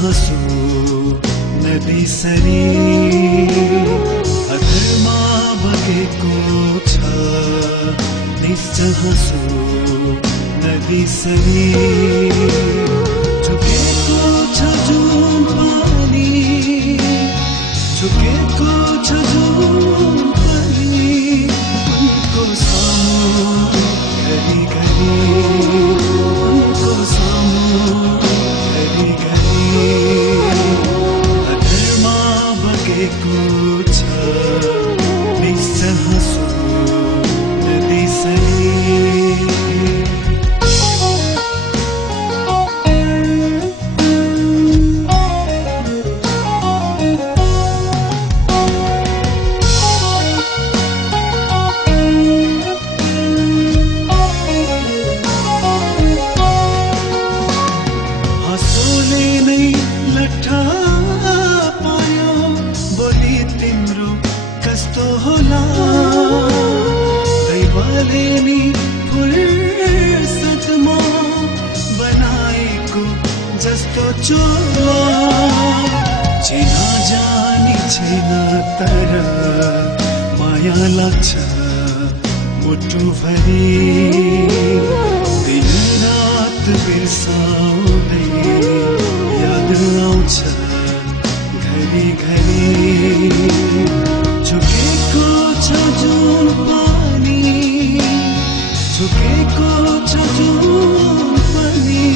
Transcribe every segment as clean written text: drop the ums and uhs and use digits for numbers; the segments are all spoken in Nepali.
हाँसो नबिसरी अधरमा बगेको छ निश्चय हाँसो नबिसरी झुकेको छ जुन पानी झुकेको छ जुन पानी उनको सामु घरी घरी उनको सामु घरी घरी अधरमा बगेको छ निश्चय हाँसो नबिसरी दैवले नि फुर्सदमा बनाएको जस्तो चोला चिना जानी छैन तर माया लाग्छ मुटुभरि दिन रात बिर्साउँदै याद आउँछ घरी घरी झुकेको छ जुन पानी झुकेको छ जुन पानी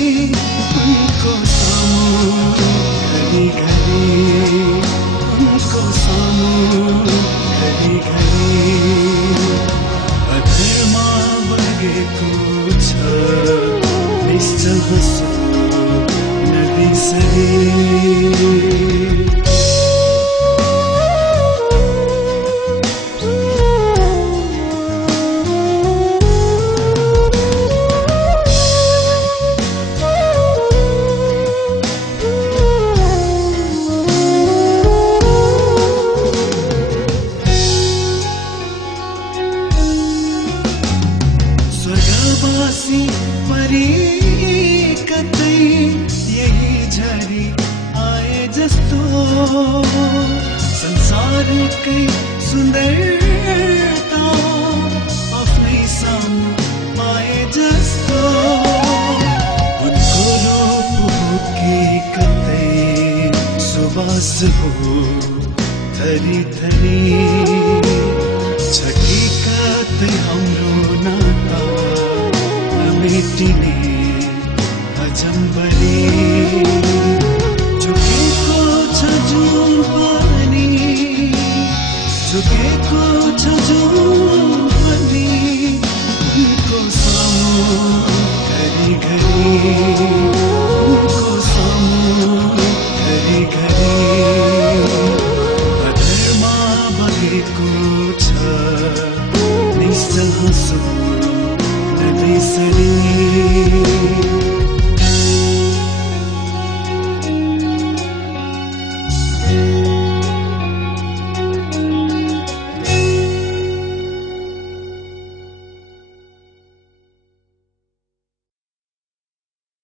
उनको सामु घरी घरी उनको सामु घरी घरी अधरमा बगेको छ निश्चय हाँसो नबिसरी स्वर्गवासी परी कतै यही झरी आए जस्तो संसारकै सुन्दरता आफ्नै सामु आए जस्तो उनको रूप हो कि कतै सुबास हो थरी थरी छठी कतै हाम्रो नाता नमेटिने अजम्बरी झुकेको छ जुन पानी झुकेको छ जुन पानी उनको सामु घरी घरी उनको सामु घरी घरी अधरमा बगेको छ निश्चय हाँसो नबिसरी